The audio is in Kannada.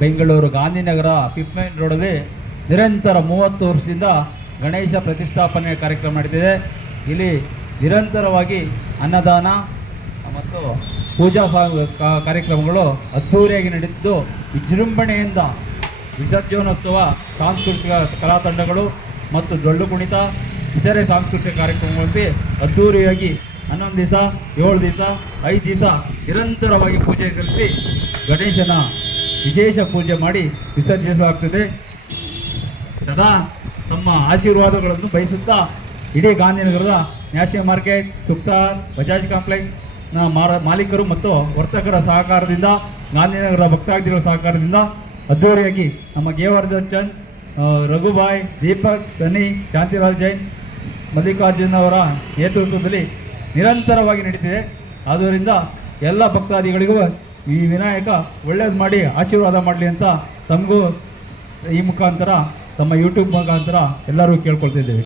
ಬೆಂಗಳೂರು ಗಾಂಧಿನಗರ ಫಿಫ್ತ್ ಮೈನ್ ರೋಡಲ್ಲಿ ನಿರಂತರ 30 ವರ್ಷದಿಂದ ಗಣೇಶ ಪ್ರತಿಷ್ಠಾಪನೆ ಕಾರ್ಯಕ್ರಮ ನಡೀತಿದೆ. ಇಲ್ಲಿ ನಿರಂತರವಾಗಿ ಅನ್ನದಾನ ಮತ್ತು ಪೂಜಾ ಕಾರ್ಯಕ್ರಮಗಳು ಅದ್ಧೂರಿಯಾಗಿ ನಡೆದಿದ್ದು, ವಿಜೃಂಭಣೆಯಿಂದ ವಿಸರ್ಜನೋತ್ಸವ, ಸಾಂಸ್ಕೃತಿಕ ಕಲಾ ತಂಡಗಳು ಮತ್ತು ಡೊಳ್ಳು ಕುಣಿತ, ಇತರೆ ಸಾಂಸ್ಕೃತಿಕ ಕಾರ್ಯಕ್ರಮಗಳಲ್ಲಿ ಅದ್ಧೂರಿಯಾಗಿ 11 ದಿವಸ, 7 ದಿವಸ, 5 ದಿವಸ ನಿರಂತರವಾಗಿ ಪೂಜೆ ಸಲ್ಲಿಸಿ ಗಣೇಶನ ವಿಶೇಷ ಪೂಜೆ ಮಾಡಿ ವಿಸರ್ಜಿಸಲಾಗ್ತದೆ. ಸದಾ ತಮ್ಮ ಆಶೀರ್ವಾದಗಳನ್ನು ಬಯಸುತ್ತಾ ಇಡೀ ಗಾಂಧಿನಗರದ ನ್ಯಾಷನಲ್ ಮಾರ್ಕೆಟ್, ಸುಕ್ಸಾರ್, ಬಜಾಜ್ ಕಾಂಪ್ಲೆಕ್ಸ್ ಮಾಲೀಕರು ಮತ್ತು ವರ್ತಕರ ಸಹಕಾರದಿಂದ, ಗಾಂಧಿನಗರದ ಭಕ್ತಾದಿಗಳ ಸಹಕಾರದಿಂದ ಅದ್ದೂರಿಯಾಗಿ ನಮ್ಮ ಗೇವರ್ಧನ್ ಚಂದ್, ರಘುಭಾಯ್, ದೀಪಕ್, ಸನ್ನಿ, ಶಾಂತಿಲಾಲ್ ಜೈನ್, ಮಲ್ಲಿಕಾರ್ಜುನ್ ಅವರ ನೇತೃತ್ವದಲ್ಲಿ ನಿರಂತರವಾಗಿ ನಡೀತಿದೆ. ಆದ್ದರಿಂದ ಎಲ್ಲ ಭಕ್ತಾದಿಗಳಿಗೂ ಈ ವಿನಾಯಕ ಒಳ್ಳೇದು ಮಾಡಿ ಆಶೀರ್ವಾದ ಮಾಡಲಿ ಅಂತ ತಮಗೂ ಈ ಮುಖಾಂತರ, ತಮ್ಮ ಯೂಟ್ಯೂಬ್ ಮುಖಾಂತರ ಎಲ್ಲರೂ ಕೇಳ್ಕೊಳ್ತಿದ್ದೇವೆ.